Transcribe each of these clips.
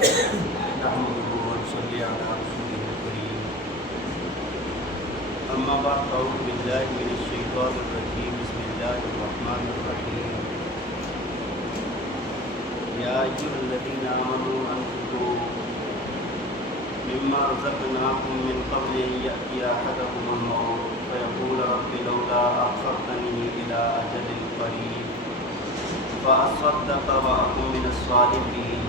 نحمده ونصلي على رسوله الكريم أما بعد فأعوذ بالله من الشيطان الرجيم بسم الله الرحمن الرحيم يا أيها الذين آمنوا أنفقوا مما رزقناكم من قبل أن يأتي أحدكم الموت فيقول رب لولا أخرتني إلى أجل قريب فأصدق وأكن من الصالحين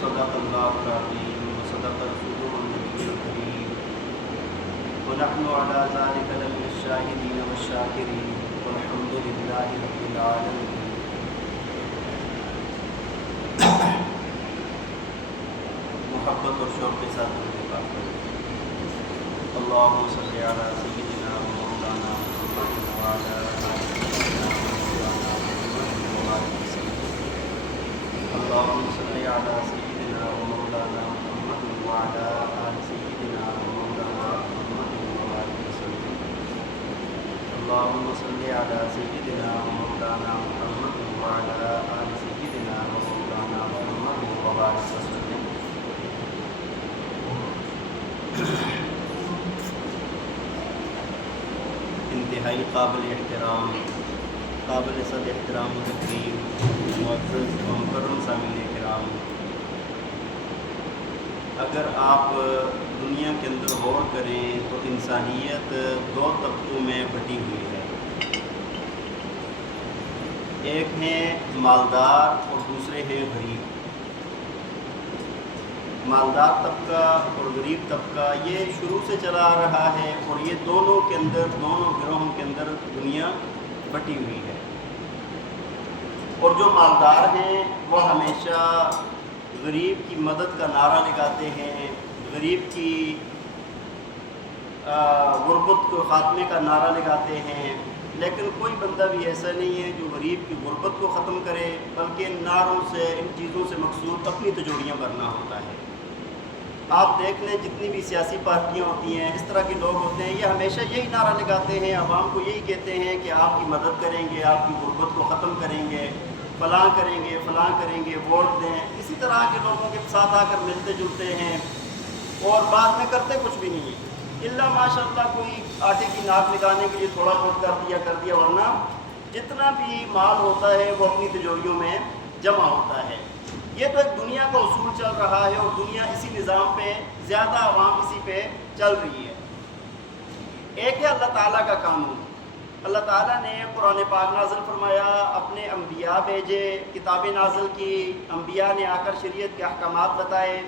صدق الله العظيم وصدق رسوله النبي الكريم ونحن على ذلك لمن الشاهدين والشاكرين والحمد لله رب العالمين. محبت اور شوق کے ساتھ بات کریں. اللهم صل على سيدنا ومولانا محمد وعلى آل سيدنا ومولانا محمد وبارك وسلم. اللهم صل على سيدنا ومولانا محمد وعلى آل سيدنا ومولانا محمد وبارك وسلم. اللهم صل على سيدنا ومولانا محمد وعلى آل سيدنا ومولانا محمد وبارك وسلم. انتہائی قابل احترام، قابل صد احترام و تکریم، معزز و مکرم سامعین کرام، اگر آپ دنیا کے اندر غور کریں تو انسانیت دو طبقوں میں بٹی ہوئی ہے. ایک ہیں مالدار اور دوسرے ہیں غریب. مالدار طبقہ اور غریب طبقہ یہ شروع سے چلا آ رہا ہے اور یہ دونوں کے اندر، دونوں گروہوں کے اندر دنیا بٹی ہوئی ہے. اور جو مالدار ہیں وہ ہمیشہ غریب کی مدد کا نعرہ لگاتے ہیں، غریب کی غربت کو خاتمے کا نعرہ لگاتے ہیں. لیکن کوئی بندہ بھی ایسا نہیں ہے جو غریب کی غربت کو ختم کرے، بلکہ ان نعروں سے، ان چیزوں سے مقصود اپنی تجوریاں بھرنا ہوتا ہے. آپ دیکھ لیں جتنی بھی سیاسی پارٹیاں ہوتی ہیں، اس طرح کے لوگ ہوتے ہیں، یہ ہمیشہ یہی نعرہ لگاتے ہیں، عوام کو یہی کہتے ہیں کہ آپ کی مدد کریں گے، آپ کی غربت کو ختم کریں گے، فلاں کریں گے، فلاں کریں گے، ووٹ دیں. اسی طرح کے لوگوں کے ساتھ آ کر ملتے جلتے ہیں اور بعد میں کرتے کچھ بھی نہیں. الا ماشاء اللہ کوئی آٹے کی ناک لگانے کے لیے تھوڑا بہت کر دیا، ورنہ جتنا بھی مال ہوتا ہے وہ اپنی تجوریوں میں جمع ہوتا ہے. یہ تو ایک دنیا کا اصول چل رہا ہے اور دنیا اسی نظام پہ، زیادہ عوام اسی پہ چل رہی ہے. ایک ہے اللہ تعالیٰ کا قانون. اللہ تعالیٰ نے قرآن پاک نازل فرمایا، اپنے انبیاء بھیجے، کتابیں نازل کی، انبیاء نے آ کر شریعت کے احکامات بتائے.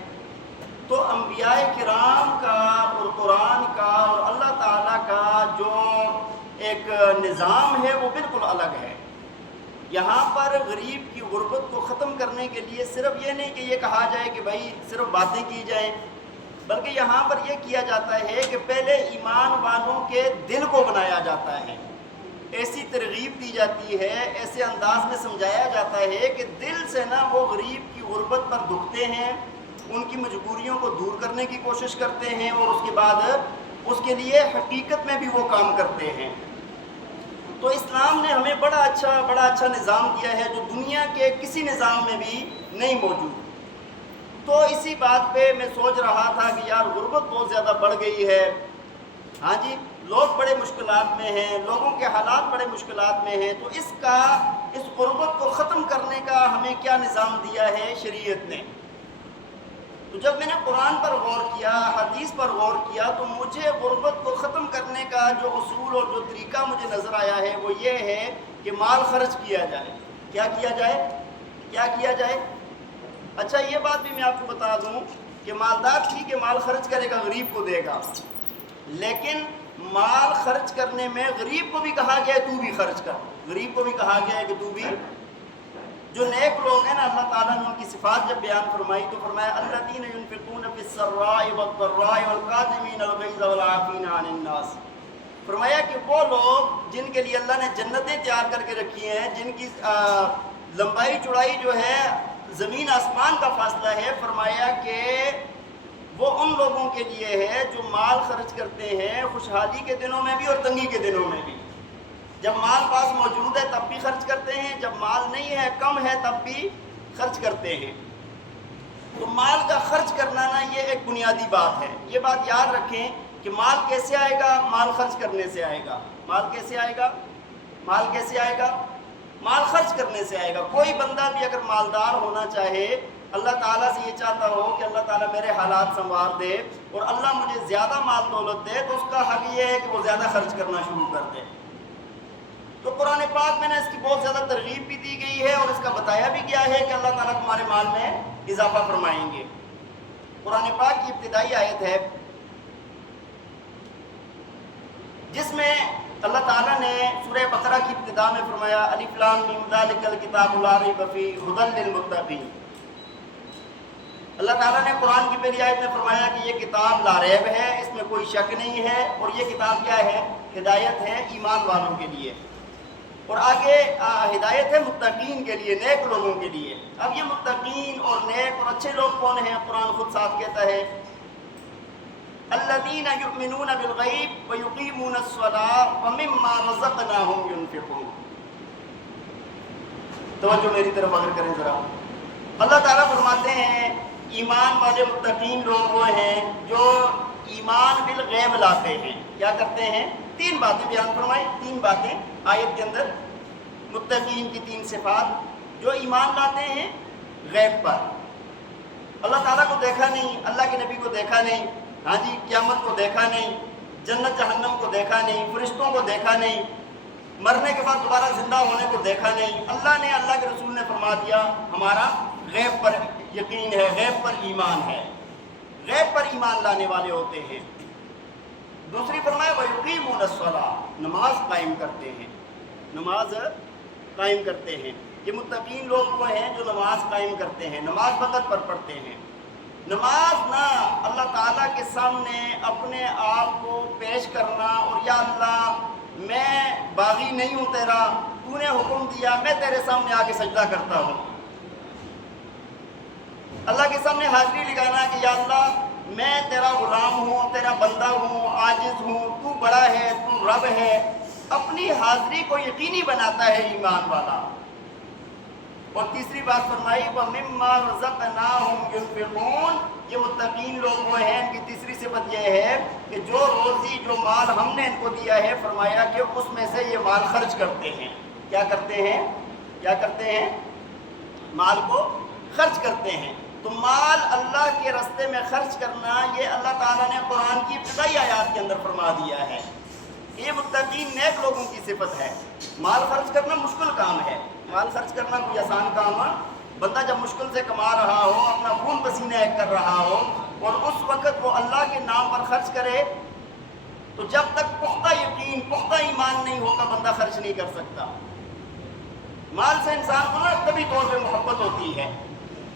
تو انبیاء کرام کا اور قرآن کا اور اللہ تعالیٰ کا جو ایک نظام ہے وہ بالکل الگ ہے. یہاں پر غریب کی غربت کو ختم کرنے کے لیے صرف یہ نہیں کہ یہ کہا جائے کہ بھائی صرف باتیں کی جائیں، بلکہ یہاں پر یہ کیا جاتا ہے کہ پہلے ایمان والوں کے دل کو بنایا جاتا ہے، ایسی ترغیب دی جاتی ہے، ایسے انداز میں سمجھایا جاتا ہے کہ دل سے نا وہ غریب کی غربت پر دکھتے ہیں، ان کی مجبوریوں کو دور کرنے کی کوشش کرتے ہیں اور اس کے بعد اس کے لیے حقیقت میں بھی وہ کام کرتے ہیں. تو اسلام نے ہمیں بڑا اچھا نظام دیا ہے جو دنیا کے کسی نظام میں بھی نہیں موجود. تو اسی بات پہ میں سوچ رہا تھا کہ یار غربت بہت زیادہ بڑھ گئی ہے. ہاں جی، لوگ بڑے مشکلات میں ہیں، لوگوں کے حالات بڑے مشکلات میں ہیں. تو اس غربت کو ختم کرنے کا ہمیں کیا نظام دیا ہے شریعت نے؟ تو جب میں نے قرآن پر غور کیا، حدیث پر غور کیا، تو مجھے غربت کو ختم کرنے کا جو اصول اور جو طریقہ مجھے نظر آیا ہے وہ یہ ہے کہ مال خرچ کیا جائے. کیا کیا جائے؟ اچھا یہ بات بھی میں آپ کو بتا دوں کہ مالدار ٹھیک ہے مال خرچ کرے گا، غریب کو دے گا، لیکن مال خرچ کرنے میں غریب کو بھی کہا گیا ہے تو بھی خرچ کر. غریب کو بھی کہا گیا ہے کہ تو بھی. جو نیک لوگ ہیں نا، اللہ تعالیٰ نے ان کی صفات جب بیان فرمائی تو فرمایا الذین ينفقون فی السراء والضراء والکاظمین الغیظ والعافین عن الناس. فرمایا کہ وہ لوگ جن کے لیے اللہ نے جنتیں تیار کر کے رکھی ہیں، جن کی لمبائی چوڑائی جو ہے زمین آسمان کا فاصلہ ہے، فرمایا کہ وہ ان لوگوں کے لیے ہے جو مال خرچ کرتے ہیں خوشحالی کے دنوں میں بھی اور تنگی کے دنوں میں بھی. جب مال پاس موجود ہے تب بھی خرچ کرتے ہیں، جب مال نہیں ہے، کم ہے، تب بھی خرچ کرتے ہیں. تو مال کا خرچ کرنا نا یہ ایک بنیادی بات ہے. یہ بات یاد رکھیں کہ مال کیسے آئے گا؟ مال خرچ کرنے سے آئے گا. مال کیسے آئے گا؟ مال کیسے آئے گا؟ مال خرچ کرنے سے آئے گا. کوئی بندہ بھی اگر مالدار ہونا چاہے، اللہ تعالیٰ سے یہ چاہتا ہو کہ اللہ تعالیٰ میرے حالات سنوار دے اور اللہ مجھے زیادہ مال دولت دے، تو اس کا حق یہ ہے کہ وہ زیادہ خرچ کرنا شروع کر دے. تو قرآن پاک میں نے اس کی بہت زیادہ ترغیب بھی دی گئی ہے اور اس کا بتایا بھی گیا ہے کہ اللہ تعالیٰ تمہارے مال میں اضافہ فرمائیں گے. قرآن پاک کی ابتدائی آیت ہے جس میں اللہ تعالیٰ نے سورہ بقرہ کی ابتدا میں فرمایا الف لام میم ذالک الکتاب لا ریب فیہ ھدی للمتقین. اللہ تعالیٰ نے قرآن کی پہلی آیت میں فرمایا کہ یہ کتاب لا ریب ہے، اس میں کوئی شک نہیں ہے، اور یہ کتاب کیا ہے؟ ہدایت ہے ایمان والوں کے لیے. اور آگے ہدایت ہے متقین کے لیے، نیک لوگوں کے لیے. اب یہ متقین اور نیک اور اچھے لوگ کون ہیں؟ قرآن خود صاف کہتا ہے الذین یؤمنون بالغیب ویقیمون الصلاۃ ومما رزقناہم ینفقون. توجہ میری طرف اگر کریں ذرا. اللہ تعالیٰ فرماتے ہیں ایمان والے متقین لوگ وہ ہیں جو ایمان بالغیب لاتے ہیں. کیا کرتے ہیں؟ تین باتیں بیان فرمائی، تین باتیں آیت کے اندر. متقین کی تین صفات، جو ایمان لاتے ہیں غیب پر. اللہ تعالیٰ کو دیکھا نہیں، اللہ کے نبی کو دیکھا نہیں، ہاں جی، قیامت کو دیکھا نہیں، جنت جہنم کو دیکھا نہیں، فرشتوں کو دیکھا نہیں، مرنے کے بعد دوبارہ زندہ ہونے کو دیکھا نہیں. اللہ نے، اللہ کے رسول نے فرما دیا ہمارا غیب پر یقین ہے، غیب پر ایمان ہے. غیب پر ایمان لانے والے ہوتے ہیں. دوسری فرمایا وَيُقِيمُونَ الصَّلَاةَ، نماز قائم کرتے ہیں. نماز قائم کرتے ہیں. یہ متقین لوگ وہ ہیں جو نماز قائم کرتے ہیں، نماز وقت پر پڑھتے ہیں. نماز نہ اللہ تعالیٰ کے سامنے اپنے آپ کو پیش کرنا اور یا اللہ میں باغی نہیں ہوں تیرا، تو نے حکم دیا میں تیرے سامنے آ کے سجدہ کرتا ہوں. اللہ کے سامنے حاضری لگانا کہ یا اللہ میں تیرا غلام ہوں، تیرا بندہ ہوں، عاجز ہوں، تو بڑا ہے، تو رب ہے. اپنی حاضری کو یقینی بناتا ہے ایمان والا. اور تیسری بات فرمائی وَمِمَّا رَزَقْنَاهُمْ يُنْفِقُونَ. یہ متقین لوگ وہ ہیں، ان کی تیسری صفت یہ ہے کہ جو روزی، جو مال ہم نے ان کو دیا ہے، فرمایا کہ اس میں سے یہ مال خرچ کرتے ہیں. کیا کرتے ہیں؟ کیا کرتے ہیں؟ مال کو خرچ کرتے ہیں. تو مال اللہ کے راستے میں خرچ کرنا یہ اللہ تعالیٰ نے قرآن کی ابتدائی آیات کے اندر فرما دیا ہے. یہ متقین نیک لوگوں کی صفت ہے. مال خرچ کرنا مشکل کام ہے. مال خرچ کرنا کوئی آسان کام ہے؟ بندہ جب مشکل سے کما رہا ہو، اپنا خون پسینہ ایک کر رہا ہو، اور اس وقت وہ اللہ کے نام پر خرچ کرے، تو جب تک پختہ یقین، پختہ ایمان نہیں ہوگا بندہ خرچ نہیں کر سکتا. مال سے انسان کو نا طبی طور پہ محبت ہوتی ہے.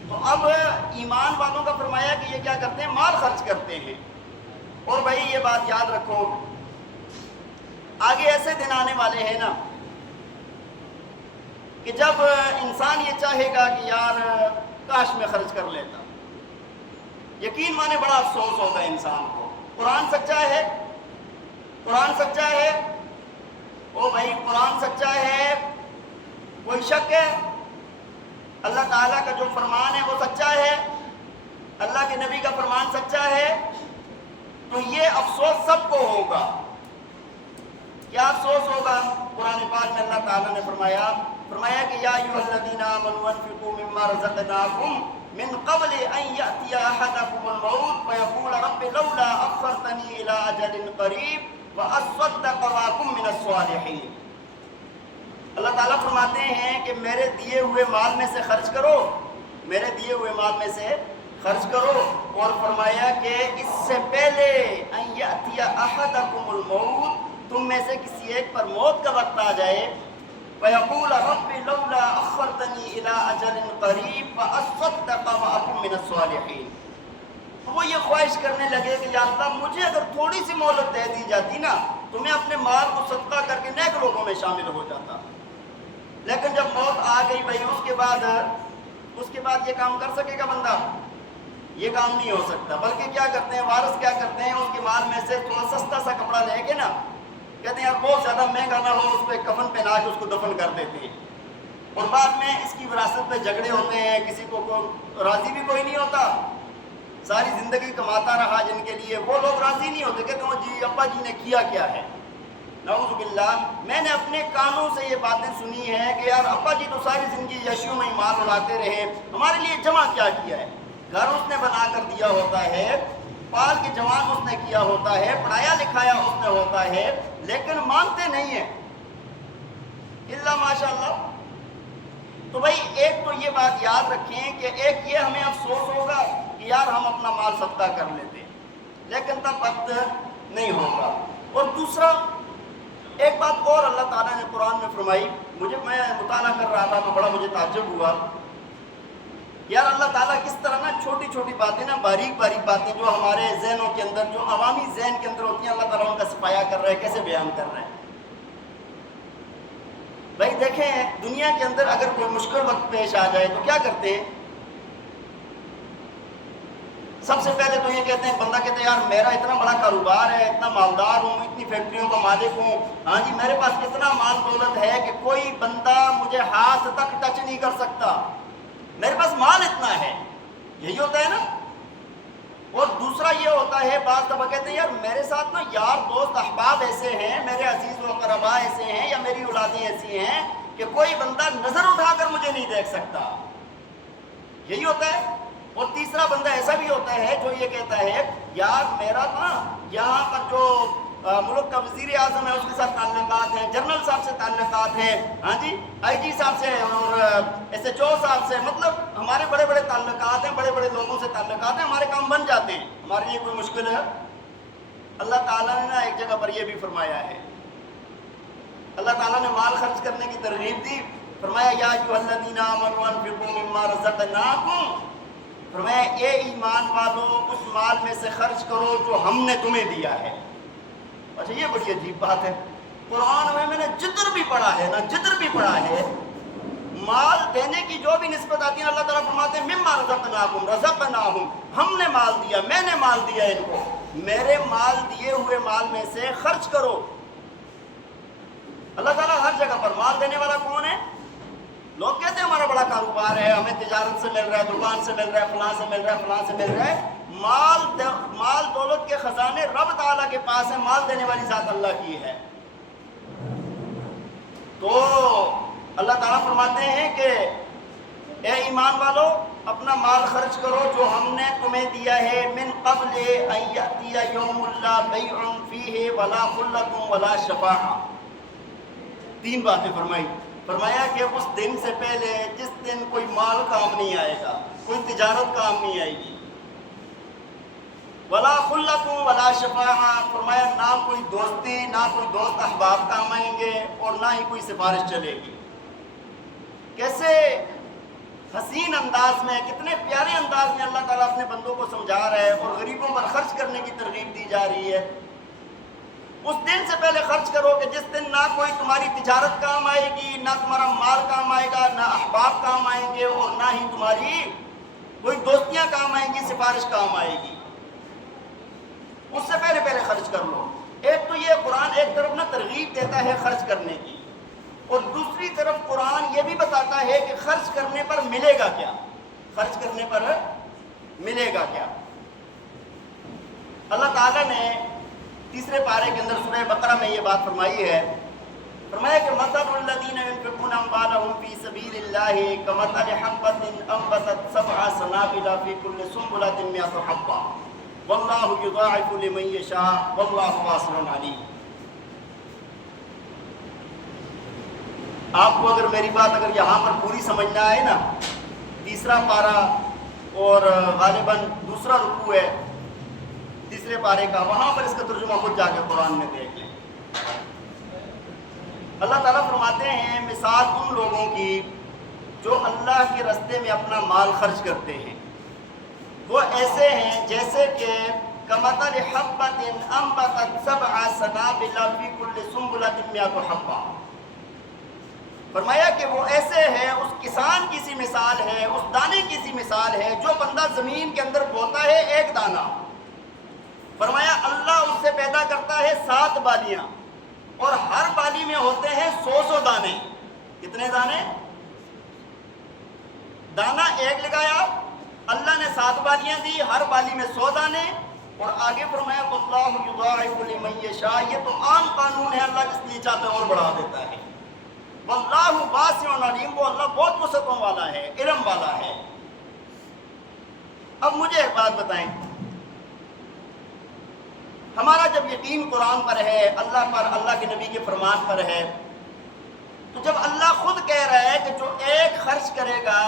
تو اب ایمان والوں کا فرمایا کہ یہ کیا کرتے ہیں؟ مال خرچ کرتے ہیں. اور بھائی یہ بات یاد رکھو، آگے ایسے دن آنے والے ہیں نا کہ جب انسان یہ چاہے گا کہ یار کاش میں خرچ کر لیتا. یقین مانے بڑا افسوس ہوتا ہے انسان کو. قرآن سچا ہے، قرآن سچا ہے. او بھائی قرآن سچا ہے، کوئی شک ہے؟ اللہ تعالیٰ کا جو فرمان ہے وہ سچا ہے، اللہ کے نبی کا فرمان سچا ہے. تو یہ افسوس سب کو ہوگا. کیا افسوس ہوگا؟ قرآن پاک میں اللہ تعالیٰ نے فرمایا کہ یا ایھا الذین آمنوا انفقوا مما رزقناکم من قبل ان یأتی احدکم الموت فیقول رب لولا اخرتنی الی اجل قریب واصدق واکن من الصالحین. اللہ تعالیٰ فرماتے ہیں کہ میرے دیے ہوئے مال میں سے خرچ کرو، میرے دیے ہوئے مال میں سے خرچ کرو. اور فرمایا کہ اس سے پہلے ان یأتی احدکم الموت، تم میں سے کسی ایک پر موت کا وقت آ جائے، فَيَقُولَ رَبِّ لَوْلَا أَخَّرْتَنِي إِلَىٰ أَجَلٍ قَرِيبٍ فَأَصَّدَّقَ وَأَكُن مِّنَ الصَّالِحِينَ. تو وہ یہ خواہش کرنے لگے کہ یا اللہ مجھے اگر تھوڑی سی مہلت دے دی جاتی نا تو میں اپنے مال کو صدقہ کر کے نیک لوگوں میں شامل ہو جاتا. لیکن جب موت آ گئی بھائی، اس کے بعد یہ کام کر سکے گا بندہ؟ یہ کام نہیں ہو سکتا. بلکہ کیا کرتے ہیں وارث، کیا کرتے ہیں اس کے مال میں سے تھوڑا سستا سا کپڑا لے کے نا کہتے ہیں یار بہت زیادہ مہنگا نہ ہو، اس پہ کفن پہنا کے اس کو دفن کر دیتے ہیں. اور بعد میں اس کی وراثت پہ جھگڑے ہوتے ہیں، کسی کو راضی بھی کوئی نہیں ہوتا، ساری زندگی کماتا رہا جن کے لیے، وہ لوگ راضی نہیں ہوتے، کہتے ہیں جی ابا جی نے کیا ہے۔ نعوذ باللہ، میں نے اپنے کانوں سے یہ باتیں سنی ہیں کہ یار ابا جی تو ساری زندگی یشیوں میں ہی مال اڑاتے رہے، ہمارے لیے جمع کیا ہے؟ گھر اس نے بنا کر دیا ہوتا ہے، پال کے جوان اس نے کیا ہوتا ہے، پڑھایا لکھایا اس نے ہوتا ہے، لیکن مانتے نہیں ہیں الا ماشاء اللہ۔ تو بھائی ایک تو یہ بات یاد رکھیں کہ ایک یہ ہمیں افسوس ہوگا کہ یار ہم اپنا مال صدقہ کر لیتے، لیکن تب وقت نہیں ہوگا۔ اور دوسرا ایک بات اور اللہ تعالیٰ نے قرآن میں فرمائی، میں مطالعہ کر رہا تھا تو بڑا مجھے تعجب ہوا، یار اللہ تعالیٰ کس طرح نا چھوٹی چھوٹی باتیں نا، باریک باتیں جو ہمارے ذہنوں کے اندر، جو عوامی ذہن کے اندر ہوتی ہیں، اللہ تعالیٰ ان کا صفایا کر رہا ہے، کیسے بیان کر رہا ہے۔ بھائی دیکھیں دنیا کے اندر اگر کوئی مشکل وقت پیش آ جائے تو کیا کرتے ہیں؟ سب سے پہلے تو یہ کہتے ہیں، بندہ کہتے ہیں یار میرا اتنا بڑا کاروبار ہے، اتنا مالدار ہوں، اتنی فیکٹریوں کا مالک ہوں، ہاں جی میرے پاس اتنا مال دولت ہے کہ کوئی بندہ مجھے ہاتھ تک ٹچ نہیں کر سکتا، میرے پاس مال اتنا ہے، یہی ہوتا ہے نا۔ اور دوسرا یہ ہوتا ہے، بعض دفعہ کہتے ہیں یار میرے ساتھ نا یار دوست احباب ایسے ہیں، میرے عزیز و اقربا ایسے ہیں، یا میری اولادیں ایسی ہیں کہ کوئی بندہ نظر اٹھا کر مجھے نہیں دیکھ سکتا، یہی ہوتا ہے۔ اور تیسرا بندہ ایسا بھی ہوتا ہے جو یہ کہتا ہے یار میرا نا یہاں پر جو ملک کا وزیر اعظم ہے اس کے ساتھ تعلقات ہیں، جنرل صاحب سے تعلقات ہیں، ہاں جی آئی جی صاحب سے اور ایس ایچ او صاحب سے، مطلب ہمارے بڑے بڑے تعلقات ہیں، بڑے بڑے لوگوں سے تعلقات ہیں، ہمارے کام بن جاتے ہیں، ہمارے لیے کوئی مشکل ہے۔ اللہ تعالیٰ نے نا ایک جگہ پر یہ بھی فرمایا ہے، اللہ تعالیٰ نے مال خرچ کرنے کی ترغیب دی، فرمایا یا ایھا الذین آمنوا انفقوا مما رزقناکم، فرمایا اے ایمان والو اس مال میں سے خرچ کرو جو ہم نے تمہیں دیا ہے۔ اچھا یہ بڑی عجیب بات ہے، قرآن میں نے جدھر بھی پڑھا ہے مال دینے کی جو بھی نسبت آتی ہے، اللہ تعالیٰ فرماتے ہیں مما رزقناہم، ہم نے مال دیا، میں نے مال دیا ان کو، میرے مال دیے ہوئے مال میں سے خرچ کرو۔ اللہ تعالیٰ ہر جگہ پر مال دینے والا کون ہے؟ لوگ کہتے ہیں ہمارا بڑا کاروبار ہے، ہمیں تجارت سے مل رہا ہے، دکان سے مل رہا ہے، فلاں سے مل رہا ہے، فلاں سے مل رہا ہے۔ مال دولت کے خزانے رب تعالیٰ کے پاس ہے، مال دینے والی ذات اللہ کی ہے۔ تو اللہ تعالیٰ فرماتے ہیں کہ اے ایمان والو اپنا مال خرچ کرو جو ہم نے تمہیں دیا ہے، من قبل ان یأتی یوم لا بیع فیہ ولا خلۃ ولا شفاعہ۔ تین باتیں فرمایا کہ اس دن سے پہلے جس دن کوئی مال کام نہیں آئے گا، کوئی تجارت کام نہیں آئے گی، ولا خلۃ ولا شفاعہ، فرمایا نہ کوئی دوستی، نہ کوئی دوست احباب کام آئیں گے، اور نہ ہی کوئی سفارش چلے گی۔ کیسے حسین انداز میں، کتنے پیارے انداز میں اللہ تعالیٰ اپنے بندوں کو سمجھا رہا ہے، اور غریبوں پر خرچ کرنے کی ترغیب دی جا رہی ہے۔ اس دن سے پہلے خرچ کرو کہ جس دن نہ کوئی تمہاری تجارت کام آئے گی، نہ تمہارا مال کام آئے گا، نہ احباب کام آئیں گے، اور نہ ہی تمہاری کوئی دوستیاں کام آئیں گی، سفارش کام آئے گی۔ اس سے پہلے خرچ کر لو۔ ایک تو یہ قرآن ایک طرف نہ ترغیب دیتا ہے خرچ کرنے کی، اور دوسری طرف قرآن یہ بھی بتاتا ہے کہ خرچ کرنے پر ملے گا کیا، خرچ کرنے پر ملے گا کیا۔ اللہ تعالیٰ نے تیسرے پارے کے اندر سورہ بقرہ میں یہ بات فرمائی ہے، فرمایا کہ مثل الذین ينفقون اموالهم فی سبیل اللہ کمثل حبۃ انبتت سبع سنابل فی کل سنبلۃ مئۃ حبۃ واللہ یضاعف لمن یشاء واللہ واسع علیم۔ آپ کو اگر میری بات اگر یہاں پر پوری سمجھنا آئے نا، تیسرا پارہ اور غالباً دوسرا رکوع ہے تیسرے پارے کا، وہاں پر اس کا ترجمہ خود جا کے قرآن میں دیکھ لیں۔ اللہ تعالیٰ فرماتے ہیں مثال ان لوگوں کی جو اللہ کے راستے میں اپنا مال خرچ کرتے ہیں، وہ ایسے ہیں جیسے کہ کمثل حبۃ انبتت سبع سنابل فی کل سنبلۃ مئۃ حبۃ، فرمایا کہ وہ ایسے ہیں، اس کسان کی سی مثال ہے، اس دانے کی سی مثال ہے جو بندہ زمین کے اندر بوتا ہے ایک دانہ، فرمایا اللہ اس سے پیدا کرتا ہے 7 بالیاں، اور ہر بالی میں ہوتے ہیں 100 دانے۔ کتنے دانے؟ دانا ایک لگایا، اللہ نے 7 بالیاں دی، ہر بالی میں 100 دانے، اور آگے فرمایا واللہ یضاعف لمن یشاء، یہ تو عام قانون ہے، اللہ جس لیے چاہتا ہے اور بڑھا دیتا ہے۔ واللہ واسع علیم، وہ اللہ بہت وسعتوں والا ہے، علم والا ہے۔ اب مجھے ایک بات بتائیں، ہمارا جب یقین قرآن پر ہے، اللہ پر، اللہ کے نبی کے فرمان پر ہے، تو جب اللہ خود کہہ رہا ہے کہ جو ایک خرچ کرے گا،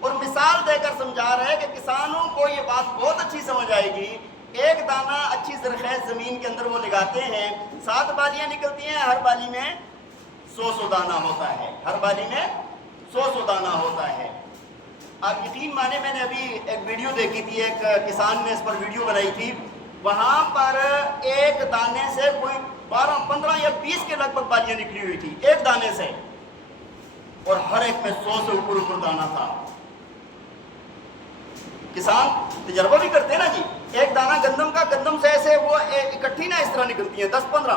اور مثال دے کر سمجھا رہا ہے کہ کسانوں کو یہ بات بہت اچھی سمجھ آئے گی، ایک دانہ اچھی زرخیز زمین کے اندر وہ لگاتے ہیں، 7 بالیاں نکلتی ہیں، ہر بالی میں 100 دانہ ہوتا ہے، ہر بالی میں 100 دانہ ہوتا ہے۔ آپ یقین مانے، میں نے ابھی ایک ویڈیو دیکھی تھی، ایک کسان نے اس پر ویڈیو بنائی تھی، وہاں پر ایک دانے سے کوئی 12 15 یا 20 کے لگ بھگ بالیاں نکلی ہوئی تھی ایک دانے سے، اور ہر ایک میں 100 سے اوپر دانہ تھا۔ کسان تجربہ بھی کرتے ہیں نا جی، ایک دانہ گندم کا، گندم سے ایسے وہ اکٹھی نا اس طرح نکلتی ہیں 10 15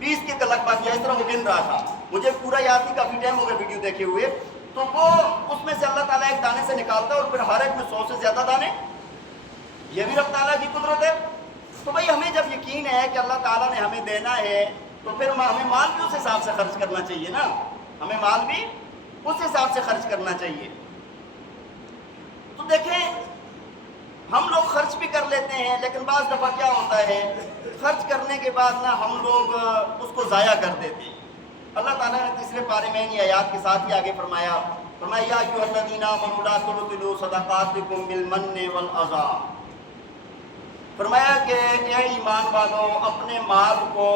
20 کے لگ بھگ، یا اس طرح وہ گن رہا تھا، مجھے پورا یاد نہیں، کافی ٹائم ہو گیا ویڈیو دیکھے ہوئے، تو وہ اس میں سے اللہ تعالیٰ ایک دانے سے نکالتا ہے، اور پھر ہر ایک میں 100 سے زیادہ دانے، یہ بھی رب تعالیٰ کی قدرت ہے۔ تو بھائی ہمیں جب یقین ہے کہ اللہ تعالیٰ نے ہمیں دینا ہے، تو پھر ہمیں مال بھی اس حساب سے خرچ کرنا چاہیے نا، ہمیں مال بھی اس حساب سے خرچ کرنا چاہیے۔ تو دیکھیں، ہم لوگ خرچ بھی کر لیتے ہیں، لیکن بعض دفعہ کیا ہوتا ہے، خرچ کرنے کے بعد نا ہم لوگ اس کو ضائع کر دیتے ہیں۔ اللہ تعالیٰ نے تیسرے پارے میں یہ آیات کے ساتھ ہی آگے فرمایا یا ایھا الذین آمنوا لا تبطلوا صدقاتکم بالمن والاذی، فرمایا کہ اے ایمان والو، اپنے مال کو،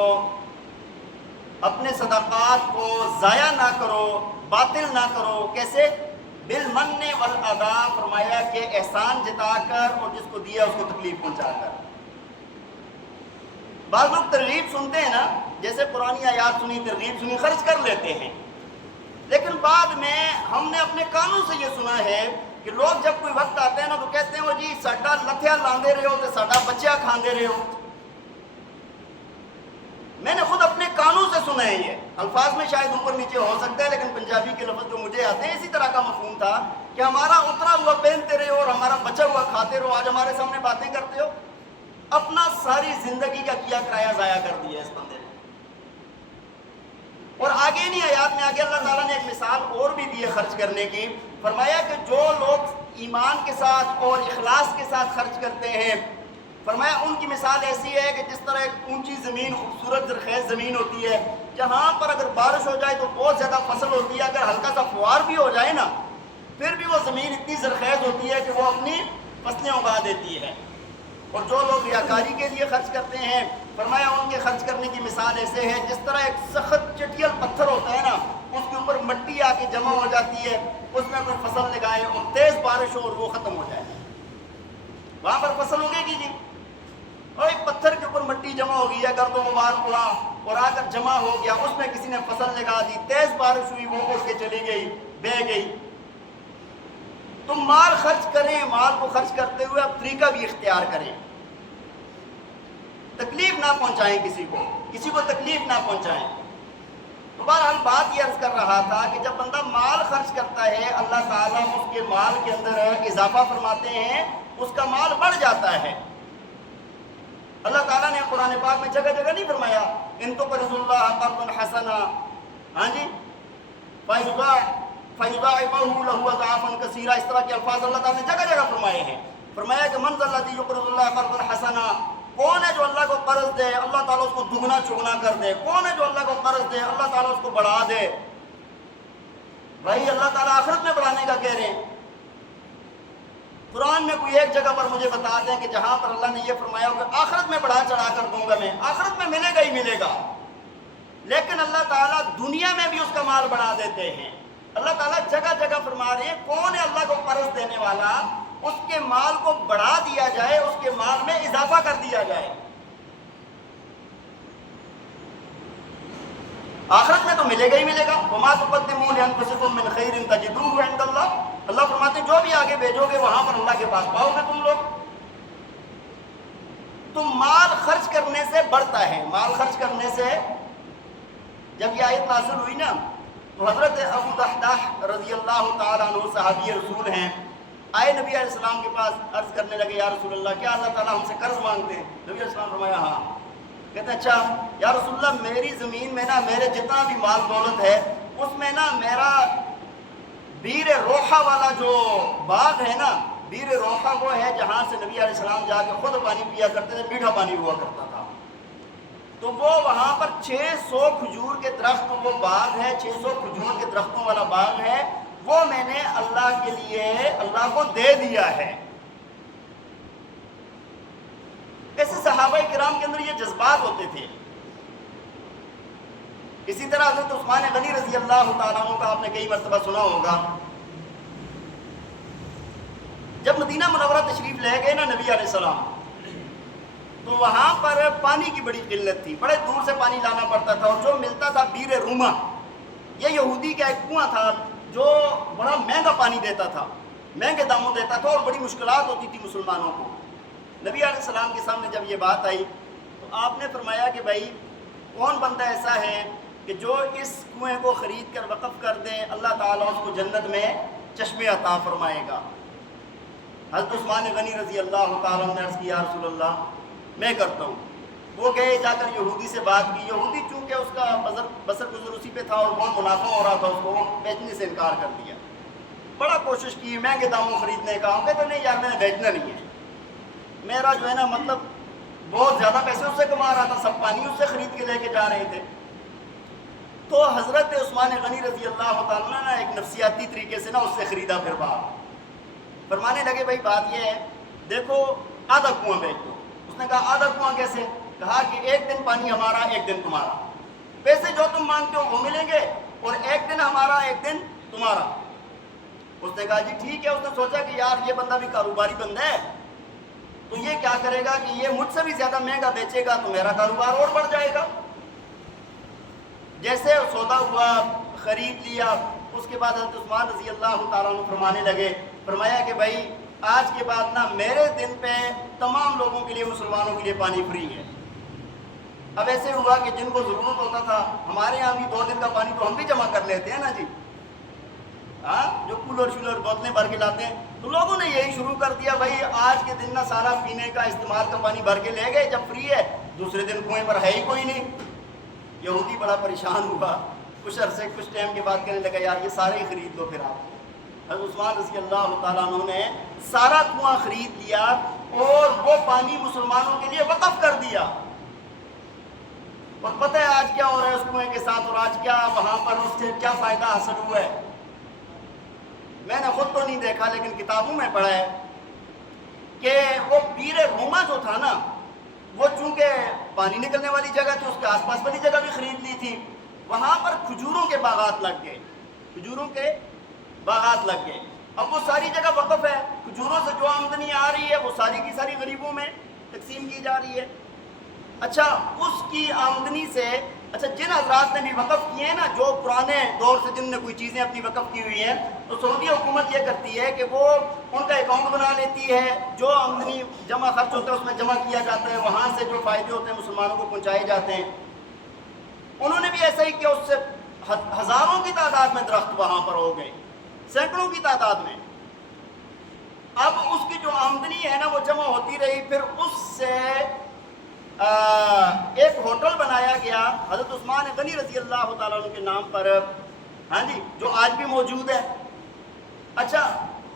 اپنے صدقات کو ضائع نہ کرو، باطل نہ کرو۔ کیسے؟ بالمن والاذی، فرمایا کہ احسان جتا کر اور جس کو دیا اس کو تکلیف پہنچا کر۔ بعض لوگ ترغیب سنتے ہیں نا، جیسے پرانی آیات سنی، ترغیب سنی، خرچ کر لیتے ہیں، لیکن بعد میں ہم نے اپنے کانوں سے یہ سنا ہے کہ لوگ جب کوئی وقت آتے ہیں نا تو کہتے ہیں وہ جی ساڈا لتھیا لاندے رہے ہو تو ساڈا بچیا کھاندے رہے ہو۔ میں نے خود اپنے کانوں سے سنا ہے، یہ الفاظ میں شاید اوپر نیچے ہو سکتا ہے، لیکن پنجابی کے لفظ جو مجھے آتے ہیں اسی طرح کا مفہوم تھا کہ ہمارا اترا ہوا پہنتے رہے ہو اور ہمارا بچا ہوا کھاتے رہو، آج ہمارے سامنے باتیں کرتے ہو۔ اپنا ساری زندگی کا کیا کرایہ ضائع کر دیا اس بندے نے۔ اور آگے نہیں آیات میں آگے اللہ تعالیٰ نے ایک مثال اور بھی دی ہے خرچ کرنے کی، فرمایا کہ جو لوگ ایمان کے ساتھ اور اخلاص کے ساتھ خرچ کرتے ہیں، فرمایا ان کی مثال ایسی ہے کہ جس طرح ایک اونچی زمین، خوبصورت زرخیز زمین ہوتی ہے، جہاں پر اگر بارش ہو جائے تو بہت زیادہ فصل ہوتی ہے، اگر ہلکا سا فوار بھی ہو جائے نا پھر بھی وہ زمین اتنی زرخیز ہوتی ہے کہ وہ اپنی فصلیں اگا دیتی ہے۔ اور جو لوگ ریاکاری کے لیے خرچ کرتے ہیں، فرمایا ان کے خرچ کرنے کی مثال ایسے ہے جس طرح ایک سخت چٹیل پتھر ہوتا ہے نا، اس کے اوپر مٹی آ کے جمع ہو جاتی ہے، اس میں کوئی فصل لگائے اور تیز بارش ہو اور وہ ختم ہو جائے، وہاں پر فصل اگے گی جی؟ اور ایک پتھر کے اوپر مٹی جمع ہو گئی ہے، گرد و غبار اڑا اور آ کر جمع ہو گیا، اس میں کسی نے فصل لگا دی، تیز بارش ہوئی، وہ اڑ کے چلی گئی، بہہ گئی۔ تم مال خرچ کریں، مال کو خرچ کرتے ہوئے اب طریقہ بھی اختیار کریں، تکلیف نہ پہنچائیں کسی کو تکلیف نہ پہنچائیں۔ تو بہرحال بات یہ عرض کر رہا تھا کہ جب بندہ مال خرچ کرتا ہے، اللہ تعالیٰ اس کے مال کے اندر اضافہ فرماتے ہیں، اس کا مال بڑھ جاتا ہے۔ اللہ تعالیٰ نے قرآن پاک میں جگہ جگہ نہیں فرمایا ان تقرضوا اللہ قرضا حسنا، ہاں جی، فَيُضَاعِفَهُ لَهُ أَضْعَافًا كَثِيرًا، اس طرح کے الفاظ اللہ تعالیٰ نے جگہ جگہ فرمائے ہیں۔ فرمایا کہ من ذا الذی یقرض اللہ قرضا حسنا، کون ہے جو اللہ کو قرض دے اللہ تعالیٰ اس کو دگنا چگنا کر دے؟ کون ہے جو اللہ کو قرض دے اللہ تعالیٰ اس کو بڑھا دے؟ بھائی اللہ تعالیٰ آخرت میں بڑھانے کا کہہ رہے ہیں۔ قرآن میں کوئی ایک جگہ پر مجھے بتا دیں کہ جہاں پر اللہ نے یہ فرمایا ہو کہ آخرت میں بڑھا چڑھا کر دوں گا، میں آخرت میں ملے گا ہی ملے گا، لیکن اللہ تعالیٰ دنیا میں بھی اس کا مال بڑھا دیتے ہیں۔ اللہ تعالیٰ جگہ جگہ فرما رہے ہیں کون ہے اللہ کو قرض دینے والا، اس کے مال کو بڑھا دیا جائے، اس کے مال میں اضافہ کر دیا جائے۔ آخرت میں تو ملے گا ہی ملے گا۔ وَمَا تُقَدِّمُوا لِأَنفُسِكُم مِّن خَيْرٍ تَجِدُوهُ عِندَ اللَّهِ، اللہ فرماتے ہیں جو بھی آگے بھیجو گے وہاں پر اللہ کے پاس پاؤ گے تم لوگ۔ تو مال خرچ کرنے سے بڑھتا ہے، مال خرچ کرنے سے، جب یہ آیت نازل ہوئی نا تو حضرت ابو دحداح رضی اللہ تعالیٰ عنہ صحابی رسول ہیں، آئے نبی علیہ السلام کے پاس، عرض کرنے لگے یا رسول اللہ کیا اللہ تعالیٰ ہم سے قرض مانگتے ہیں؟ نبی علیہ السلام فرمایا ہاں۔ کہتے ہیں اچھا یا رسول اللہ میری زمین میں نا میرے جتنا بھی مال دولت ہے اس میں نا میرا بیر روحہ والا جو باغ ہے نا، بیر روحہ وہ ہے جہاں سے نبی علیہ السلام جا کے خود پانی پیا کرتے تھے، میٹھا پانی ہوا کرتا تھا، تو وہ وہاں پر 600 کھجور کے درخت وہ باغ ہے، 600 کھجور کے درختوں والا باغ ہے، وہ میں نے اللہ کے لیے اللہ کو دے دیا ہے۔ ایسے صحابہ کرام کے اندر یہ جذبات ہوتے تھے۔ اسی طرح حضرت عثمان غنی رضی اللہ تعالیٰ عنہ کا آپ نے کئی مرتبہ سنا ہوگا، جب مدینہ منورہ تشریف لے گئے نا نبی علیہ السلام، تو وہاں پر پانی کی بڑی قلت تھی، بڑے دور سے پانی لانا پڑتا تھا، اور جو ملتا تھا بیر روما، یہ یہودی کا ایک کنواں تھا جو بڑا مہنگا پانی دیتا تھا، مہنگے داموں دیتا تھا، اور بڑی مشکلات ہوتی تھی مسلمانوں کو۔ نبی علیہ السلام کے سامنے جب یہ بات آئی تو آپ نے فرمایا کہ بھائی کون بندہ ایسا ہے کہ جو اس کنویں کو خرید کر وقف کر دے، اللہ تعالیٰ اس کو جنت میں چشمے عطا فرمائے گا۔ حضرت عثمان غنی رضی اللہ تعالیٰ نے عرض کیا یا رسول اللہ میں کرتا ہوں۔ وہ گئے جا کر یہودی سے بات کی، یہودی چونکہ اس کا بسر گزر اسی پہ تھا اور بہت منافع ہو رہا تھا، اس کو بیچنے سے انکار کر دیا۔ بڑا کوشش کی مہنگے داموں خریدنے کا، ہم کہتے نہیں یار میں نے بیچنا نہیں ہے، میرا جو ہے نا مطلب بہت زیادہ پیسے اس سے کما رہا تھا، سب پانی اس سے خرید کے لے کے جا رہے تھے۔ تو حضرت عثمان غنی رضی اللہ تعالیٰ نے ایک نفسیاتی طریقے سے نا اس سے خریدا، پھر باہر فرمانے لگے بھائی بات یہ ہے دیکھو آدھا کنواں بیچ دو۔ اس نے کہا آدھا کنواں کیسے؟ کہا کہ ایک دن پانی ہمارا ایک دن تمہارا، پیسے جو تم مانگتے ہو وہ ملیں گے، اور ایک دن ہمارا ایک دن تمہارا۔ اس نے کہا جی ٹھیک ہے۔ اس نے سوچا کہ یار یہ بندہ بھی کاروباری بندہ ہے، تو یہ کیا کرے گا کہ یہ مجھ سے بھی زیادہ مہنگا بیچے گا تو میرا کاروبار اور بڑھ جائے گا۔ جیسے سودا ہوا، خرید لیا، اس کے بعد حضرت عثمان رضی اللہ تعالیٰ عنہ فرمانے لگے، فرمایا کہ بھائی آج کے بعد نا میرے دن پہ تمام لوگوں کے لیے، مسلمانوں کے لیے پانی فری ہے۔ اب ایسے ہوا کہ جن کو ضرورت ہوتا تھا، ہمارے یہاں بھی 2 دن کا پانی تو ہم بھی جمع کر لیتے ہیں نا جی، ہاں جو کولر شولر بوتلیں بھر کے لاتے ہیں، تو لوگوں نے یہی شروع کر دیا بھائی آج کے دن نا سارا پینے کا استعمال کا پانی بھر کے لے گئے، جب فری ہے دوسرے دن کنویں پر ہے ہی کوئی نہیں۔ یہودی بڑا پریشان ہوا، کچھ عرصے کچھ ٹائم کے بعد کہنے لگا یار یہ سارے ہی خرید دو۔ پھر آپ حضرت عثمان رضی اللہ تعالیٰ عنہ نے سارا کنواں خرید لیا اور وہ پانی مسلمانوں کے لیے وقف کر دیا۔ اور پتہ ہے آج کیا ہو رہا ہے اس کنویں کے ساتھ، اور آج کیا وہاں پر اس سے کیا فائدہ حاصل ہوا ہے؟ میں نے خود تو نہیں دیکھا لیکن کتابوں میں پڑھا ہے کہ وہ بیر روما جو تھا نا، وہ چونکہ پانی نکلنے والی جگہ تھی، اس کے آس پاس والی جگہ بھی خرید لی تھی، وہاں پر کھجوروں کے باغات لگ گئے، کھجوروں کے باغات لگ گئے۔ اب وہ ساری جگہ وقف ہے، کھجوروں سے جو آمدنی آ رہی ہے وہ ساری کی ساری غریبوں میں تقسیم کی جا رہی ہے۔ اچھا اس کی آمدنی سے اچھا جن حضرات نے بھی وقف کیے ہیں نا، جو پرانے دور سے جن نے کوئی چیزیں اپنی وقف کی ہوئی ہیں، تو سعودی حکومت یہ کرتی ہے کہ وہ ان کا اکاؤنٹ بنا لیتی ہے، جو آمدنی جمع خرچ ہوتا ہے اس میں جمع کیا جاتا ہے، وہاں سے جو فائدے ہوتے ہیں مسلمانوں کو پہنچائے جاتے ہیں۔ انہوں نے بھی ایسا ہی کیا، اس سے ہزاروں کی تعداد میں درخت وہاں پر ہو گئے، سینکڑوں کی تعداد میں۔ اب اس کی جو آمدنی ہے نا وہ جمع ہوتی رہی، پھر اس سے ایک ہوٹل بنایا گیا حضرت عثمان غنی رضی اللہ تعالیٰ عنہ کے نام پر، ہاں جی، جو آج بھی موجود ہے۔ اچھا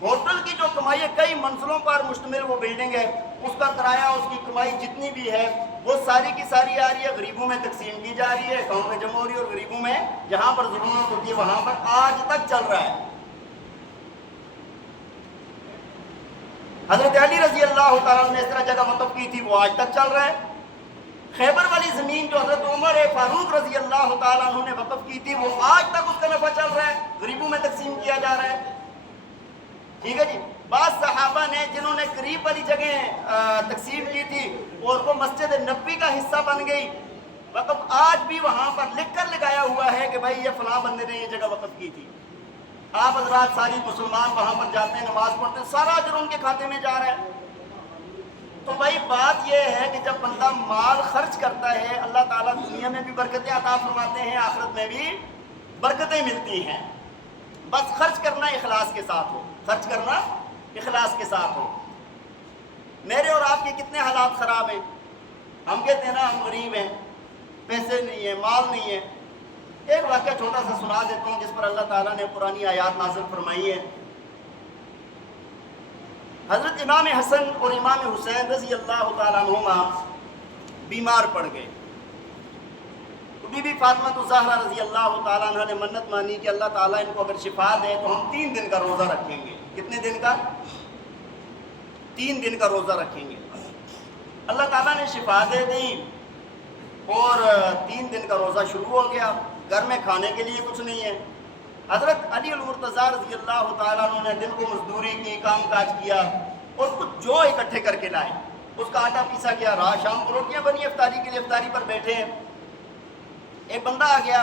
ہوٹل کی جو کمائی ہے، کئی منزلوں پر مشتمل وہ بلڈنگ ہے، اس کا کرایہ، اس کی کمائی جتنی بھی ہے وہ ساری کی ساری آ رہی ہے، غریبوں میں تقسیم کی جا رہی ہے، اکاؤنٹ میں جمع ہو رہی ہے، اور غریبوں میں جہاں پر ضرورت ہوتی ہے وہاں پر آج تک چل رہا ہے۔ حضرت علی رضی اللہ تعالیٰ نے اس طرح جگہ وقف کی تھی، وہ آج تک چل رہا ہے۔ خیبر والی زمین جو حضرت عمر فاروق رضی اللہ تعالیٰ عنہ نے وقف کی تھی، وہ آج تک اس کا نفع چل رہا ہے، غریبوں میں تقسیم کیا جا رہا ہے۔ ٹھیک ہے جی۔ بعض صحابہ نے جنہوں نے قریب والی جگہ تقسیم کی تھی اور وہ مسجد نبوی کا حصہ بن گئی، وقف آج بھی وہاں پر لکھ کر لگایا ہوا ہے کہ بھائی یہ فلاں بندے نے یہ جگہ وقف کی تھی۔ آپ حضرات ساری مسلمان وہاں پر جاتے ہیں، نماز پڑھتے ہیں، سارا اجر ان کے کھاتے میں جا رہا ہے۔ تو بھائی بات یہ ہے کہ جب بندہ مال خرچ کرتا ہے، اللہ تعالیٰ دنیا میں بھی برکتیں عطا فرماتے ہیں، آخرت میں بھی برکتیں ملتی ہیں، بس خرچ کرنا اخلاص کے ساتھ ہو، خرچ کرنا اخلاص کے ساتھ ہو۔ میرے اور آپ کے کتنے حالات خراب ہیں، ہم کہتے ہیں نا ہم غریب ہیں، پیسے نہیں ہیں، مال نہیں ہے۔ ایک واقعہ چھوٹا سا سنا دیتا ہوں جس پر اللہ تعالیٰ نے قرآنی آیات نازل فرمائی ہے۔ حضرت امام حسن اور امام حسین رضی اللہ تعالیٰ عنہما بیمار پڑ گئے، تو بی بی فاطمہ الزہرا رضی اللہ تعالیٰ عنہ نے منت مانی کہ اللہ تعالیٰ ان کو اگر شفا دے تو ہم 3 دن کا روزہ رکھیں گے۔ کتنے دن کا؟ 3 دن کا روزہ رکھیں گے۔ اللہ تعالیٰ نے شفا دے دی اور 3 دن کا روزہ شروع ہو گیا۔ گھر میں کھانے کے لیے کچھ نہیں ہے۔ حضرت علی المرتضیٰ رضی اللہ تعالیٰ عنہ نے دن کو مزدوری کی، کام کاج کیا اور کچھ جو اکٹھے کر کے لائے، اس کا آٹا پیسا گیا، رات شام کو روٹیاں بنی افطاری کے لیے، افطاری پر بیٹھے ہیں۔ ایک بندہ آ گیا،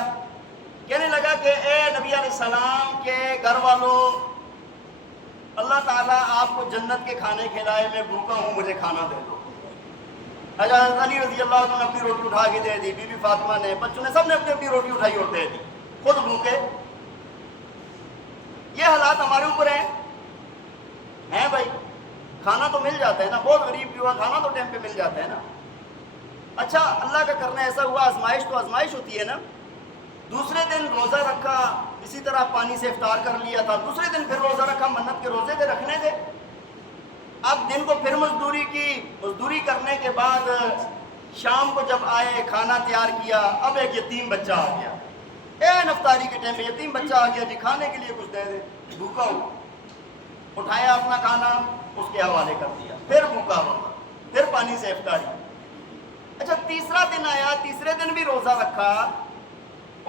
کہنے لگا کہ اے نبی علیہ السلام کے گھر والوں، اللہ تعالیٰ آپ کو جنت کے کھانے کھلائے، میں بھوکا ہوں، مجھے کھانا دے دو۔ حضرت علی رضی اللہ عنہ نے اپنی روٹی اٹھا کے دے دی، بی بی فاطمہ نے، بچوں نے، سب نے اپنی اپنی روٹی اٹھائی اور دے دی، خود بھوکے۔ یہ حالات ہمارے اوپر ہیں بھائی، کھانا تو مل جاتا ہے نا، بہت غریب بھی ہوا کھانا تو ٹائم پہ مل جاتا ہے نا۔ اچھا اللہ کا کرنا ایسا ہوا، آزمائش تو آزمائش ہوتی ہے نا۔ دوسرے دن روزہ رکھا، اسی طرح پانی سے افطار کر لیا تھا، دوسرے دن پھر روزہ رکھا، منت کے روزے تھے، رکھنے تھے۔ اب دن کو پھر مزدوری کی، مزدوری کرنے کے بعد شام کو جب آئے، کھانا تیار کیا، اب ایک یتیم بچہ آ گیا، افطاری کے ٹائم پہ یتیم بچہ آ گیا، جی کھانے کے لیے کچھ دے دے، بھوکا ہو۔ اٹھایا اپنا کھانا، اس کے حوالے کر دیا، پھر بھوکا ہوا، پھر پانی سے افطاری۔ اچھا تیسرا دن آیا، تیسرے دن بھی روزہ رکھا،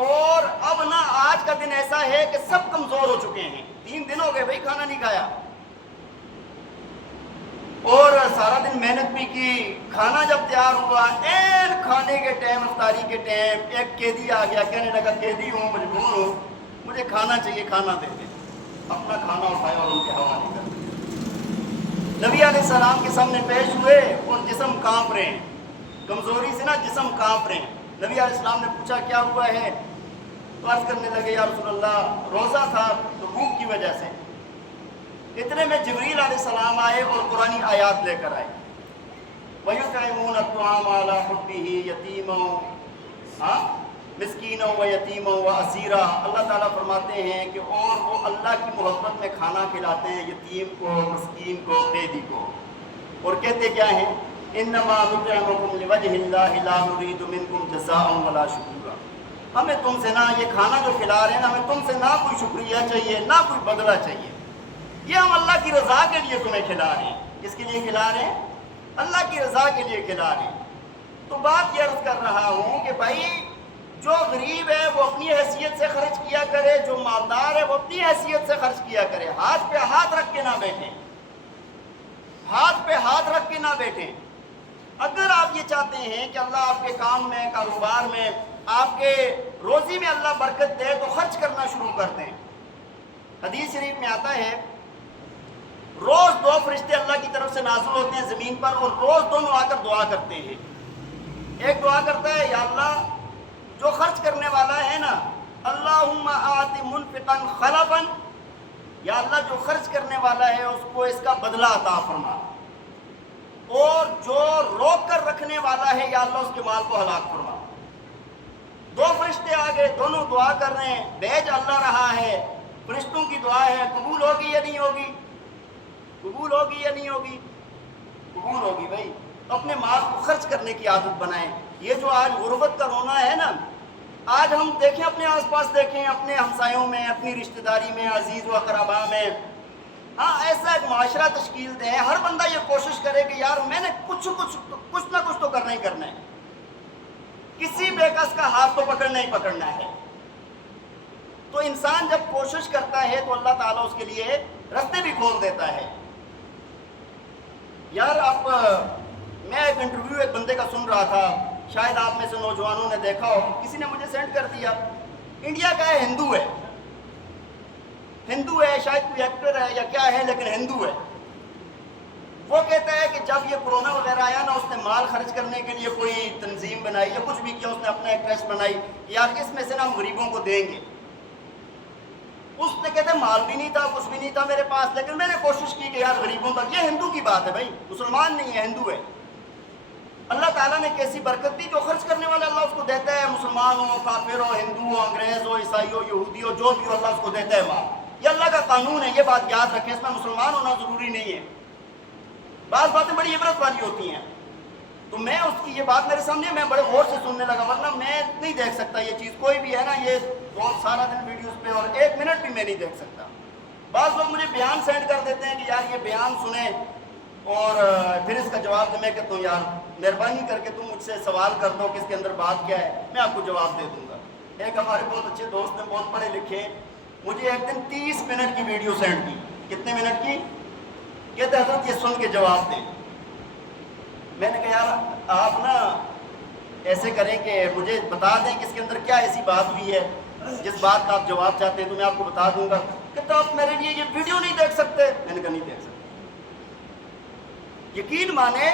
اور اب نا آج کا دن ایسا ہے کہ سب کمزور ہو چکے ہیں، 3 دن ہو گئے بھائی کھانا نہیں کھایا، اور سارا دن محنت بھی کی۔ کھانا جب تیار ہوا، کھانے کے ٹائم، افطاری کے ٹائم، ایک قیدی آ گیا، کہنے لگا قیدی ہوں، مجبور ہوں، مجھے کھانا چاہیے، کھانا دے دے۔ اپنا کھانا اٹھایا اور ان کے حوالے کر دیا۔ نبی علیہ السلام کے سامنے پیش ہوئے اور جسم کانپ رہے ہیں، کمزوری سے نا جسم کانپ رہے ہیں۔ نبی علیہ السلام نے پوچھا کیا ہوا ہے؟ تو عرض کرنے لگے یا رسول اللہ روزہ تھا تو بھوک کی وجہ سے۔ اتنے میں جبریل علیہ السلام آئے اور قرآنی آیات لے کر آئے، وَيُطْعِمُونَ الطَّعَامَ عَلَىٰ حُبِّهِ يَتِيمًا مِسْكِينًا وَيَتِيمًا وَأَسِيرًا۔ اللہ تعالیٰ فرماتے ہیں کہ اور وہ اللہ کی محبت میں کھانا کھلاتے ہیں یتیم کو، مسکین کو، قیدی کو، اور کہتے کیا ہیں؟ إِنَّمَا نُطْعِمُكُمْ لِوَجْهِ اللَّهِ لَا نُرِيدُ مِنكُمْ جَزَاءً وَلَا شُكُورًا۔ ہمیں تم سے نہ یہ کھانا جو کھلا رہے ہیں نا، ہمیں تم سے نہ کوئی شکریہ چاہیے، نہ کوئی بدلہ چاہیے، یہ ہم اللہ کی رضا کے لیے تمہیں کھلا رہے ہیں۔ کس کے لیے کھلا رہے ہیں؟ اللہ کی رضا کے لیے کھلا رہے ہیں۔ تو بات یہ عرض کر رہا ہوں کہ بھائی جو غریب ہے وہ اپنی حیثیت سے خرچ کیا کرے، جو مالدار ہے وہ اپنی حیثیت سے خرچ کیا کرے، ہاتھ پہ ہاتھ رکھ کے نہ بیٹھیں، ہاتھ پہ ہاتھ رکھ کے نہ بیٹھیں۔ اگر آپ یہ چاہتے ہیں کہ اللہ آپ کے کام میں، کاروبار میں، آپ کے روزی میں اللہ برکت دے تو خرچ کرنا شروع کر دیں۔ حدیث شریف میں آتا ہے روز 2 فرشتے اللہ کی طرف سے نازل ہوتے ہیں زمین پر، اور روز دونوں آ کر دعا کرتے ہیں۔ ایک دعا کرتا ہے یا اللہ جو خرچ کرنے والا ہے نا، اللہم آت منفقا خلفا، یا اللہ جو خرچ کرنے والا ہے اس کو اس کا بدلہ عطا فرما، اور جو روک کر رکھنے والا ہے یا اللہ اس کے مال کو ہلاک فرما۔ 2 فرشتے آ گئے، دونوں دعا کر رہے ہیں، بھیج اللہ رہا ہے، فرشتوں کی دعا ہے، قبول ہوگی یا نہیں ہوگی؟ قبول ہوگی یا نہیں ہوگی؟ قبول ہوگی بھائی۔ اپنے مال کو خرچ کرنے کی عادت بنائیں۔ یہ جو آج غربت کا رونا ہے نا، آج ہم دیکھیں اپنے آس پاس، دیکھیں اپنے ہمسایوں میں، اپنی رشتہ داری میں، عزیز و اقربا میں، ایسا ایک معاشرہ تشکیل دیں، ہر بندہ یہ کوشش کرے کہ یار میں نے کچھ نہ کچھ تو کرنا ہی کرنا ہے، کسی بے کس کا ہاتھ تو پکڑنا ہی پکڑنا ہے۔ تو انسان جب کوشش کرتا ہے تو اللہ تعالیٰ اس کے لیے راستے بھی کھول دیتا ہے۔ یار میں ایک انٹرویو ایک بندے کا سن رہا تھا، شاید آپ میں سے نوجوانوں نے دیکھا ہو، کسی نے مجھے سینڈ کر دیا، انڈیا کا ہے، ہندو ہے، شاید کوئی ایکٹر ہے یا کیا ہے، لیکن ہندو ہے۔ وہ کہتا ہے کہ جب یہ کورونا وغیرہ آیا نا، اس نے مال خرچ کرنے کے لیے کوئی تنظیم بنائی یا کچھ بھی کیا، اس نے اپنا ایک ٹرسٹ بنائی، یار اس میں سے نا ہم غریبوں کو دیں گے۔ اس نے کہتے مال بھی نہیں تھا، کچھ بھی نہیں تھا میرے پاس، لیکن میں نے کوشش کی کہ یار غریبوں تک. یہ ہندو کی بات ہے بھائی، مسلمان نہیں ہے، ہندو ہے. اللہ تعالیٰ نے کیسی برکت دی، جو خرچ کرنے والا اللہ اس کو دیتا ہے، مسلمان ہو، کافر ہو، ہندو ہو، انگریز ہو، عیسائی ہو، یہودی ہو، جو بھی ہو، اللہ اس کو دیتا ہے مال. یہ اللہ کا قانون ہے، یہ بات یاد رکھیں. اس میں مسلمان ہونا ضروری نہیں ہے. بعض باتیں بڑی عبرت والی ہوتی ہیں. تو میں اس کی یہ بات میرے سامنے میں بڑے غور سے سننے لگا، ورنہ میں نہیں دیکھ سکتا یہ چیز. کوئی بھی ہے نا، یہ بہت سارا دن ویڈیوز پہ اور 1 منٹ بھی میں نہیں دیکھ سکتا. بعض لوگ مجھے بیان سینڈ کر دیتے ہیں کہ یار یہ بیان سنیں اور پھر اس کا جواب دیں. میں کہتا ہوں یار مہربانی کر کے تم مجھ سے سوال کر دو کہ اس کے اندر بات کیا ہے، میں آپ کو جواب دے دوں گا. ایک ہمارے بہت اچھے دوست ہیں، بہت پڑھے لکھے، مجھے ایک دن 30 منٹ کی ویڈیو سینڈ کی. کتنے منٹ کی؟ کہتے حضرت یہ سن کے جواب دیں. میں نے کہا یار آپ نا ایسے کریں کہ مجھے بتا دیں کہ اس کے اندر کیا ایسی بات ہوئی ہے جس بات کا آپ جواب چاہتے ہیں، تو میں آپ کو بتا دوں گا. کہتا آپ میرے لیے یہ ویڈیو نہیں دیکھ سکتے؟ میں نے کہا نہیں دیکھ سکتے. یقین مانے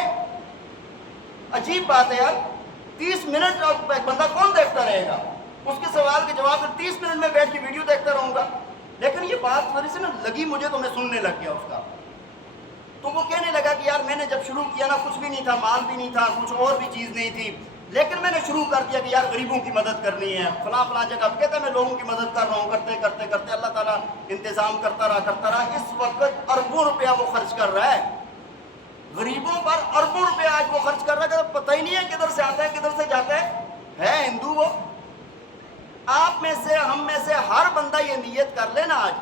عجیب بات ہے یار، 30 منٹ ایک بندہ کون دیکھتا رہے گا؟ اس کے سوال کے جواب 30 منٹ میں بیٹھ کے ویڈیو دیکھتا رہوں گا. لیکن یہ بات تھوڑی سی نا لگی مجھے، تو میں سننے لگ گیا اس کا. تو وہ کہنے لگا کہ یار میں نے جب شروع کیا نا، کچھ بھی نہیں تھا، مال بھی نہیں تھا، کچھ اور بھی چیز نہیں تھی، لیکن میں نے شروع کر دیا کہ یار غریبوں کی مدد کرنی ہے، فلاں فلاں جگہ. کہتا ہے میں لوگوں کی مدد کر رہا ہوں، کرتے کرتے کرتے اللہ تعالیٰ انتظام کرتا رہا. اس وقت اربوں روپیہ وہ خرچ کر رہا ہے غریبوں پر. اربوں روپے آج وہ خرچ کر رہا ہے، پتہ ہی نہیں ہے کدھر سے آتا ہے کدھر سے جاتا ہے ہندو وہ. آپ میں سے، ہم میں سے ہر بندہ یہ نیت کر لے نا آج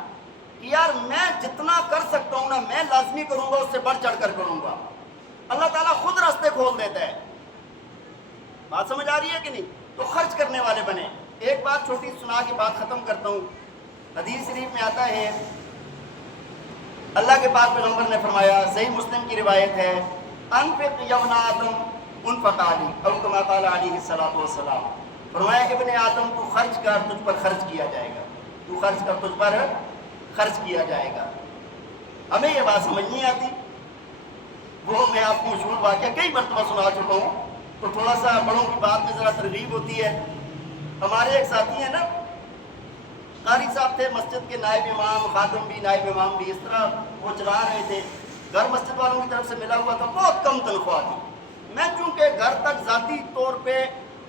کہ یار میں جتنا کر سکتا ہوں نا، میں لازمی کروں گا، اس سے بڑھ چڑھ کر کروں گا. اللہ تعالیٰ خود راستے کھول دیتا ہے. بات سمجھ آ رہی ہے کہ نہیں؟ تو خرچ کرنے والے بنے. ایک بات چھوٹی سنا کے بات ختم کرتا ہوں. حدیث شریف میں آتا ہے، اللہ کے پاک پیغمبر نے فرمایا، صحیح مسلم کی روایت ہے، انفق یا ابن آدم انفق علی، او کما قال علیہ الصلوۃ والسلام. فرمایا کہ ابن آدم تو خرچ کر، تجھ پر خرچ کیا جائے گا. تو خرچ کر، تجھ پر خرچ کیا جائے گا. ہمیں یہ بات سمجھ نہیں آتی. وہ میں آپ کو مشہور واقعہ کئی مرتبہ سنا چکا ہوں، تو تھوڑا سا بڑوں کی بات میں ذرا ترغیب ہوتی ہے. ہمارے ایک ساتھی ہیں نا، قاری صاحب تھے، مسجد کے نائب امام، خادم بھی، نائب امام بھی، اس طرح وہ چلا رہے تھے. گھر مسجد والوں کی طرف سے ملا ہوا تھا، بہت کم تنخواہ تھی. میں چونکہ گھر تک ذاتی طور پہ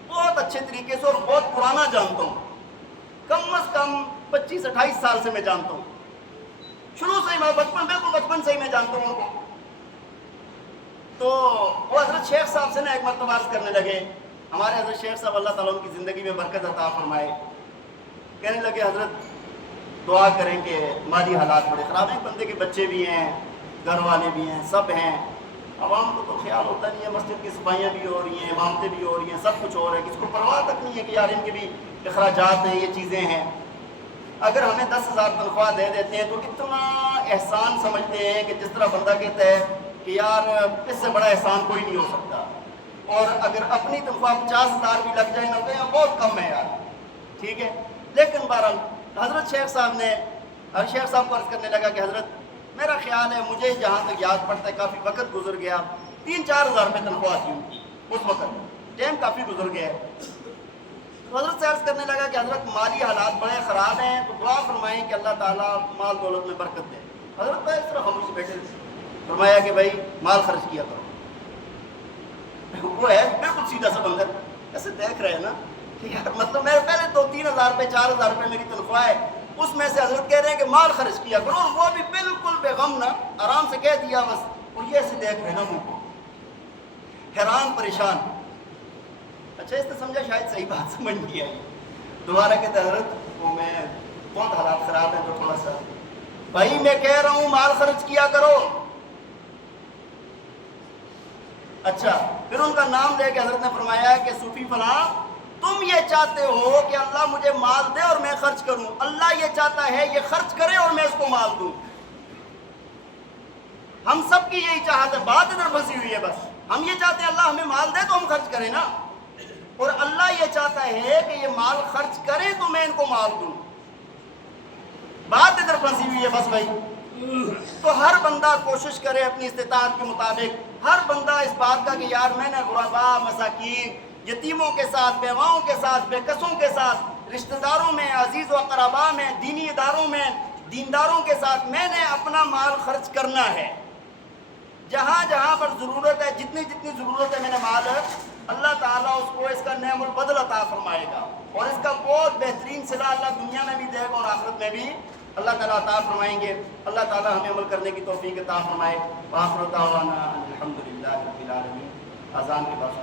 بہت اچھے طریقے سے اور بہت پرانا جانتا ہوں، کم از کم 25-28 سال سے میں جانتا ہوں. شروع سے ہی میں بالکل بچپن سے ہی میں جانتا ہوں ان کو. تو وہ حضرت شیخ صاحب سے نا ایک مرتبہ عرض کرنے لگے. ہمارے حضرت شیخ صاحب اللہ تعالیٰ ان کی زندگی میں برکت عطا فرمائے. کہنے لگے حضرت دعا کریں کہ مالی حالات بڑے خراب ہیں، بندے کے بچے بھی ہیں، گھر والے بھی ہیں، سب ہیں. عوام کو تو خیال ہوتا نہیں ہے، مسجد کی صفائیاں بھی ہو رہی ہیں، امامتیں بھی ہو رہی ہیں، سب کچھ ہو رہا ہے، کسی کو پرواہ تک نہیں ہے کہ یار ان کے بھی اخراجات ہیں، یہ چیزیں ہیں. اگر ہمیں 10,000 تنخواہ دے دیتے ہیں تو اتنا احسان سمجھتے ہیں کہ جس طرح بندہ کہتا ہے کہ یار اس سے بڑا احسان کوئی نہیں ہو سکتا. اور اگر اپنی تنخواہ 50,000 بھی لگ جائے نا تو بہت کم ہے یار. ٹھیک ہے، لیکن بہرحال حضرت شیخ صاحب کو عرض کرنے لگا کہ حضرت میرا خیال ہے، مجھے جہاں تک یاد پڑتا ہے کافی وقت گزر گیا، 3-4 ہزار روپے تنخواہ تھی ان کی اس وقت، ٹائم کافی گزر گیا ہے. تو حضرت سے عرض کرنے لگا کہ حضرت مالی حالات بڑے خراب ہیں، تو دعا فرمائیں کہ اللہ تعالیٰ مال دولت میں برکت دے. حضرت بھائی اس طرح خاموش بیٹھے، فرمایا کہ بھائی مال خرچ کیا کرو. وہ ہے بالکل سیدھا سا بندر، ایسے دیکھ رہے ہیں نا کہ یار مطلب میں پہلے 2-3 ہزار روپے 4 ہزار روپے میری تنخواہ ہے، اس میں سے حضرت کہہ رہے ہیں کہ مال خرچ کیا کرو. اور وہ بھی بالکل بے غم نا، آرام سے کہہ دیا بس. اور یہ ایسے دیکھ رہے ہیں نا مجھ کو، حیران پریشان. اچھا اس نے سمجھا شاید صحیح بات سمجھ نہیں آئی. دوبارہ کہتے حضرت وہ میں بہت حالات خراب ہیں، تو تھوڑا سا بھائی میں کہہ رہا ہوں مال خرچ کیا کرو. اچھا پھر ان کا نام لے کے حضرت نے فرمایا کہ صوفی فلاں، تم یہ چاہتے ہو کہ اللہ مجھے مال دے اور میں خرچ کروں، اللہ یہ چاہتا ہے یہ خرچ کرے اور میں اس کو مال دوں. ہم سب کی یہی چاہت ہے، بات ادھر پھنسی ہوئی ہے. بس ہم یہ چاہتے ہیں اللہ ہمیں مال دے تو ہم خرچ کریں نا، اور اللہ یہ چاہتا ہے کہ یہ مال خرچ کرے تو میں ان کو مال دوں. بات ادھر پھنسی ہوئی ہے بس بھائی. تو ہر بندہ کوشش کرے اپنی استطاعت کے مطابق، ہر بندہ اس بات کا کہ یار میں نے غرباء، مساکین، یتیموں کے ساتھ، بیواؤں کے ساتھ، بے کسوں کے ساتھ رشتہ داروں میں، عزیز و اقربا میں، دینی اداروں میں، دینداروں کے ساتھ میں نے اپنا مال خرچ کرنا ہے۔ جہاں جہاں پر ضرورت ہے، جتنی جتنی ضرورت ہے میں نے مال، اللہ تعالیٰ اس کو اس کا نعم البدل عطا فرمائے گا، اور اس کا بہت بہترین صلہ اللہ دنیا میں بھی دے گا اور آخرت میں بھی اللہ تعالیٰ عطا فرمائیں گے۔ اللہ تعالیٰ ہمیں عمل کرنے کی توفیق عطا فرمائے۔ وآخر دعوانا الحمدللہ رب العالمین۔ اذان کے بعد